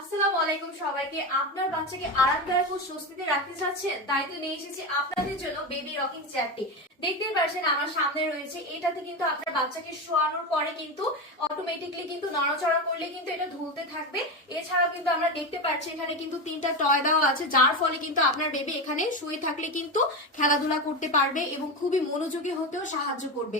আসসালামু আলাইকুম সবাইকে। আপনার বাচ্চাকে আরামদায়ক ও স্বস্তিতে রাখতে চাচ্ছেন, তাই তো নিয়ে এসেছি আপনাদের জন্য বেবি রকিং চেয়ারটি। দেখতেই পাচ্ছেন আমার সামনে রয়েছে। এটাতে কিন্তু আপনার বাচ্চাকে শোয়ানোর পরে কিন্তু অটোমেটিকলি কিন্তু নড়াচড়া করলে কিন্তু এটা ঝুলতে থাকবে। এছাড়াও কিন্তু আমরা দেখতে পাচ্ছি এখানে কিন্তু 3টা টয় দেওয়া আছে, যার ফলে কিন্তু আপনার বেবি এখানে শুয়ে থাকলে কিন্তু খেলাধুলা করতে পারবে এবং খুবই মনোযোগী হতেও সাহায্য করবে।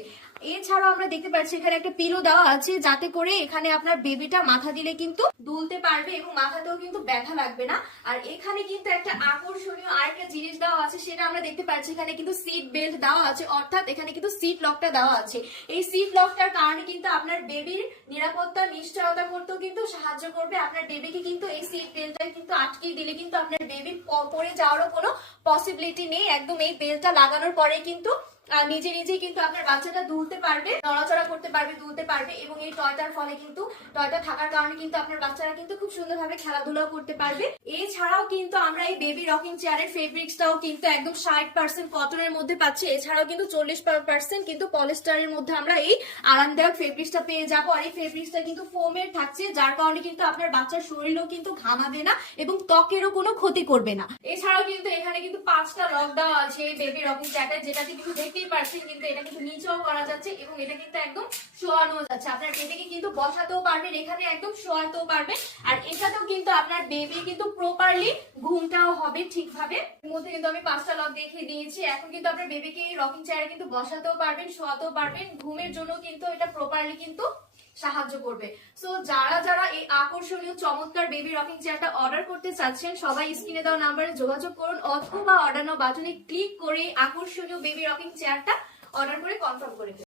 এছাড়াও আমরা দেখতে পাচ্ছি এখানে একটা পিলো দেওয়া আছে, যাতে করে এখানে আপনার বেবিটা মাথা দিলে কিন্তু দুলতে পারবে এবং মাথাতেও কিন্তু ব্যথা লাগবে না। আর এখানে কিন্তু একটা আকর্ষণীয় আরেকটা জিনিস দেওয়া আছে, সেটা আমরা দেখতে পাচ্ছি এখানে কিন্তু সিট বেল্ট দেওয়া আছে, অর্থাৎ এখানে কিন্তু সিট লকটা দেওয়া আছে। এই সিট লকটার কারণে কিন্তু আপনার বেবির নিরাপত্তা নিশ্চয়তা করতেও কিন্তু সাহায্য করবে। আপনার বেবিকে কিন্তু এই সিট বেল্টটা কিন্তু আটকে দিলে কিন্তু আপনার বেবি পড়ে যাওয়ারও কোনো পসিবিলিটি নেই। একদম এই বেল্টটা লাগানোর পরে কিন্তু নিজে নিজেই কিন্তু আপনার বাচ্চাটা দুলতে পারবে, নড়াচড়া করতে পারবে, দুলতে পারবে। এবং এই টয়টার ফলে কিন্তু টয়টা থাকার কারণে কিন্তু আপনার বাচ্চারা কিন্তু খুব সুন্দরভাবে খেলাধুলা করতে পারবে। এছাড়াও কিন্তু আমরা এই বেবি রকিং চেয়ারের ফেব্রিক্সটাও কিন্তু একদম 60% কটনের মধ্যে পাচ্ছি। এছাড়াও কিন্তু 40% কিন্তু পলিস্টারের মধ্যে আমরা এই আরামদায়ক ফেব্রিক্সটা পেয়ে যাবো। আর এই ফেব্রিক্সটা কিন্তু ফোমের থাকছে, যার কারণে কিন্তু আপনার বাচ্চার শরীরও কিন্তু ঘামাবে না এবং ত্বকেরও কোনো ক্ষতি করবে না। এছাড়াও কিন্তু এখানে কিন্তু 5টা লক দেওয়া আছে এই বেবি রকিং চেয়ারটা, যেটাতে কিন্তু দেখতেই পাচ্ছেন কিন্তু এটা কিন্তু নিচেও করা যাচ্ছে এবং এটা কিন্তু একদম শোয়ানো যাচ্ছে। আপনার বেবিকে কিন্তু বসাতেও পারবেন, এখানে একদম শোয়াতেও পারবেন। আর এটাতেও কিন্তু আপনার বেবি কিন্তু প্রপারলি ঘুমটাও হবে ঠিকভাবে। এর মধ্যে কিন্তু আমি 5টা লক দেখিয়ে দিয়েছি। এখন কিন্তু আপনার বেবিকে এই রকিং চেয়ারে কিন্তু বসাতেও পারবেন, শোয়াতেও পারবেন। ঘুমের জন্য কিন্তু এটা প্রপারলি কিন্তু সাহায্য করবে। সো যারা যারা এই আকর্ষণীয় চমৎকার বেবি রকিং চেয়ারটা অর্ডার করতে চাচ্ছেন, সবাই স্ক্রিনে দেওয়া নাম্বারে যোগাযোগ করুন অথবা অর্ডার নাও বাটনে ক্লিক করে আকর্ষণীয় বেবি রকিং চেয়ারটা অর্ডার করে কনফার্ম করে দিন।